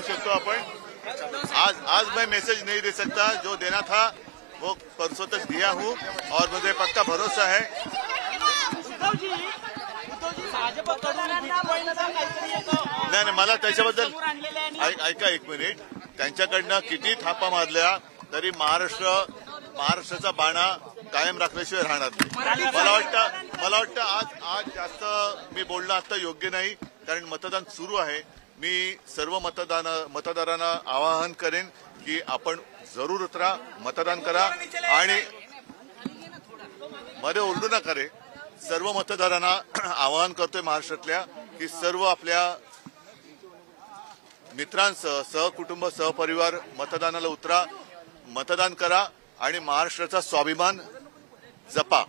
करू शकतो आपण। आज मैं मैसेज नहीं दे सकता, जो देना था वो परसों तक दिया हूँ और मुझे पक्का भरोसा है। नाही मला त्याच्याबद्दल ऐका एक मिनिट, त्यांच्याकडनं किती थापा मारल्या तरी महाराष्ट्राचा बाणा कायम राखल्याशिवाय राहणार नाही। मला वाटतं आज जास्त मी बोलणं आता योग्य नाही, कारण मतदान सुरू आहे। मी सर्व मतदारांना आवाहन करेन की आपण जरूर उतरा, मतदान करा आणि मध्ये ओरडू नका रे। सर्व मतदारांना आवाहन करतोय महाराष्ट्रातल्या की सर्व आपल्या मित्रांसह, सहकुटुंब, सहपरिवार मतदानाला उतरा, मतदान करा आणि महाराष्ट्राचा स्वाभिमान जपा।